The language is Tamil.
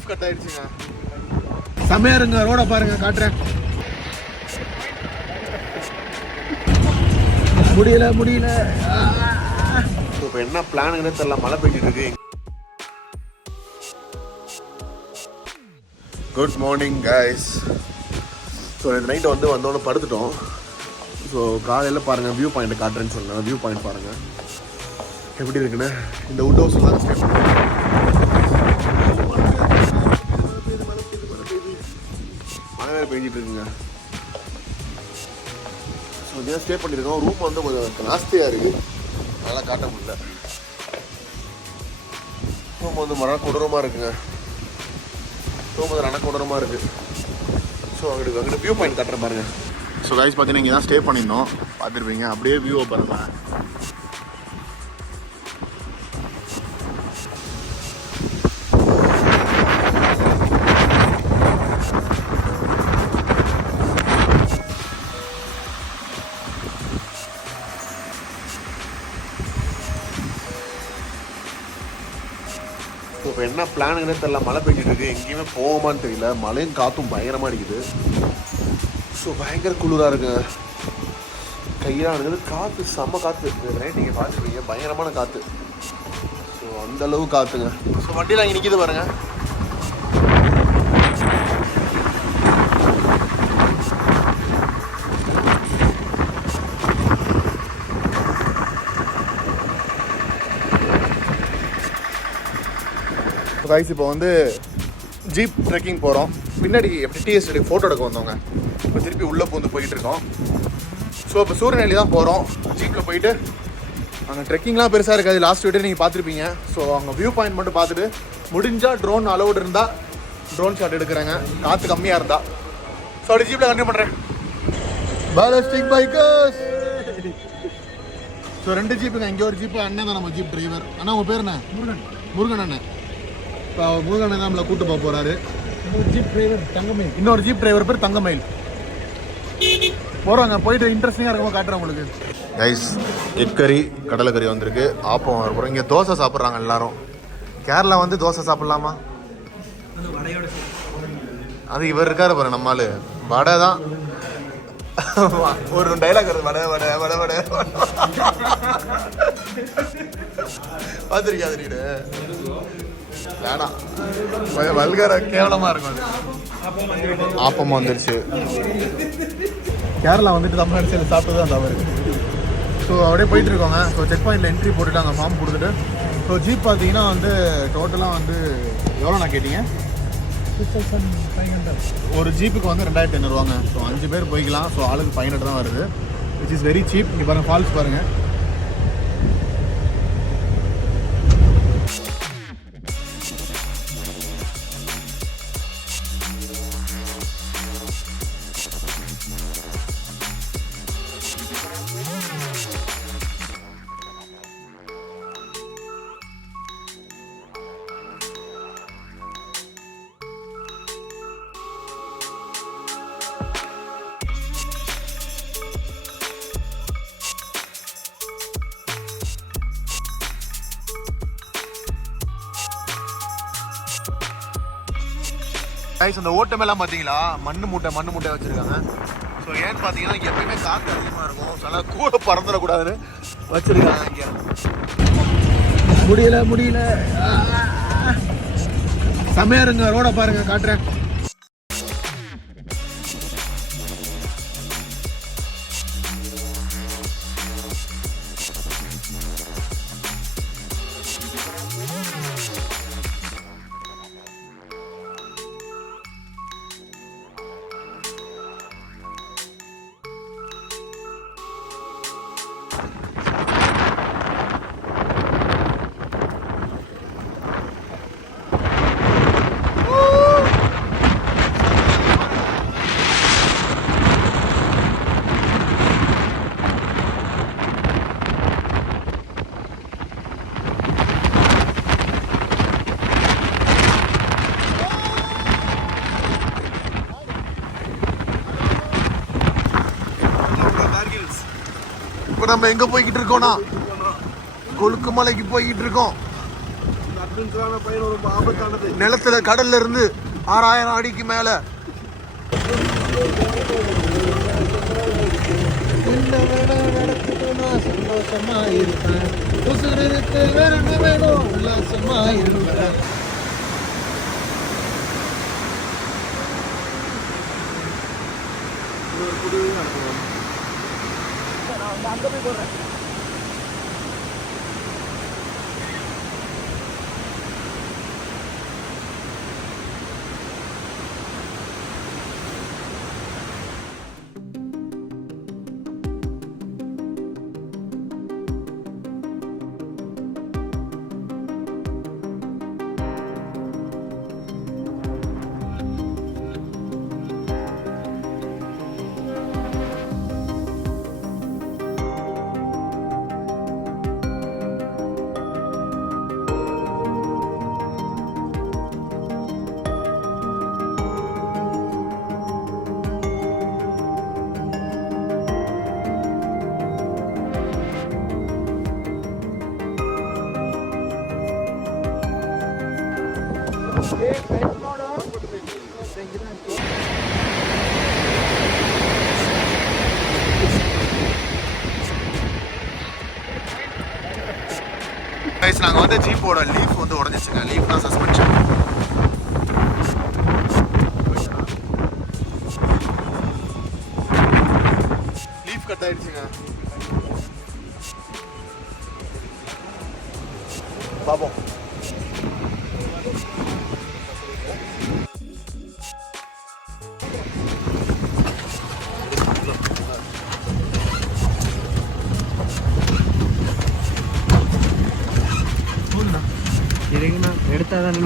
லீஃப் கட் ஆயிடுச்சுங்க. செமையா இருங்க, ரோட பாருங்க, காட்டுறேன். முடியல. இப்போ என்ன பிளானுங்கன்னு தெரியல, மழை பெய்ஞ்சிட்டு இருக்கு. Good morning guys. ஸோ இந்த நைட்டு வந்தோன்னு படுத்துட்டோம். ஸோ காலையில் பாருங்கள் வியூ பாயிண்ட் காட்டுறேன்னு சொன்னேன். வியூ பாயிண்ட் பாருங்கள் எப்படி இருக்குன்னு. இந்த வுட் ஹவுஸ் எல்லாம் ஸ்டே மழை வேறு பெஞ்சிட்டு இருக்குங்க. ஸோ இதெல்லாம் ஸ்டே பண்ணியிருக்கோம். ரூம் கொஞ்சம் நாஸ்தியாக இருக்குது, அதெல்லாம் காட்ட முடியல. ரூம் மழை கொடூரமாக இருக்குங்க. ரூம் கொடூரமாக இருக்குது. ஸோ அங்கிட்டு வியூ பாயிண்ட் காட்டுறேன் பாருங்கள். ஸோ கைஸ் பார்த்தீங்கன்னா இங்கே தான் ஸ்டே பண்ணியிருந்தோம், பார்த்துருப்பீங்க. அப்படியே வியூவை பாருங்கள். இப்போ என்ன பிளானுங்கன்னே தெரியல, மழை பெஞ்சிட்டு இருக்கு. எங்கேயுமே போகுமான்னு தெரியல. மழையும் காற்றும் பயங்கரமாக அடிக்குது. ஸோ பயங்கர குளிராக இருக்குங்க. கையெல்லாம் இருக்குது. காற்று செம்ம காற்று. நைட் நீங்கள் பார்த்துருக்கீங்க, பயங்கரமான காற்று. ஸோ அந்தளவு காற்றுங்க. ஸோ வண்டியில் அங்கே நிற்கிது பாருங்க. கைஸ் இப்போ ஜீப் ட்ரெக்கிங் போகிறோம். பின்னாடி டிஎஸ் ஃபோட்டோ எடுக்க வந்தவங்க. இப்போ திருப்பி உள்ளே போயிட்டு இருக்கோம். ஸோ இப்போ சூரியநெல்லி தான் போகிறோம். ஜீப்பில் போயிட்டு அங்கே ட்ரெக்கிங்லாம் பெருசாக இருக்காது. லாஸ்ட் வீடியோ நீங்கள் பார்த்துருப்பீங்க. ஸோ அங்கே வியூ பாயிண்ட் மட்டும் பார்த்துட்டு முடிஞ்சால் ட்ரோன் அலௌடு இருந்தால் ட்ரோன் ஷாட் எடுக்கிறாங்க, காற்று கம்மியாக இருந்தால். ஸோ அப்படி ஜீப்பில் கண்டினியூ பண்ணுறேன். Ballistic bikers. ஸோ 2 ஜீப்புங்க. இங்கே ஒரு ஜீப்பு, அண்ணன் தான் நம்ம ஜீப் டிரைவர். அண்ணா உங்கள் பேர் என்ன? முருகன் அண்ணன். இப்போ முருகன் தான் நம்மளை கூட்டு போக போகிறாரு. இன்னொரு ஜீப் டிரைவர் பேர் தங்கமயில். போகிறாங்க, போயிட்டு இன்ட்ரெஸ்டிங்காக இருக்கும்போது காட்டுறேன் உங்களுக்கு. கைஸ் எக் கறி, கடலை கறி வந்திருக்கு. ஆப்பம் வர. இங்கே தோசை சாப்பிட்றாங்க எல்லாரும். கேரளா தோசை சாப்பிட்லாமா? அது இவர் இருக்காரு பாரு, நம்மால் வடை தான். ஒரு டைலாக் வருது, வடை வடை வடை வடை. பார்த்துருக்கியா? அது வேணாம், கொஞ்சம் வல்கர கேவலமாக இருக்கும். அது ஆப்பமாக வந்துருச்சு. கேரளா தமிழ்நாடு சாப்பிட்டு தான் தவறு. ஸோ அப்படியே போயிட்டு இருக்கோங்க. ஸோ செக் பாயிண்டில் என்ட்ரி போட்டுட்டு அங்கே ஃபார்ம் கொடுத்துட்டு. ஸோ ஜீப் பார்த்தீங்கன்னா டோட்டலாக எவ்வளோ நான் கேட்டீங்க? 6500. ஒரு ஜீப்புக்கு 2500 ரூபாங்க. ஸோ 5 பேர் போய்க்கலாம். ஸோ ஆளுக்கு 500 தான் வருது, விச் இஸ் வெரி சீப். இங்கே பாருங்கள், ஃபால்ஸ் பாருங்கள். கைஸ் அந்த ஓட்டமெல்லாம் பார்த்தீங்களா, மண்ணு மூட்டை வச்சுருக்காங்க. ஸோ ஏன்னு பார்த்தீங்கன்னா எப்பயுமே காற்று அதிகமாக இருக்கும். சில கூட பறந்துடக்கூடாதுன்னு வச்சுருக்காங்க இங்கே. முடியல. செமையா இருங்க, ரோட பாருங்க, காட்டுறேன். இப்போ நம்ம எங்க போய்கிட்டு இருக்கோம்னா கொலுக்குமலைக்கு போய்கிட்டு இருக்கோம். நிலத்துல கடல்ல இருந்து 6000 அடிக்கு மேல சந்தோஷமா இருப்பேன் உல்லாசமா இருப்பேன். அங்க போய் போடுறேன். நாங்கள் வந்து ஜீப்போட லீஃப் வந்து உடஞ்சிச்சுங்க. லீஃப்னா சஸ்பென்ஷன். லீஃப் கட் ஆயிடுச்சுங்க. பாப்போம். எடுத்தாதானே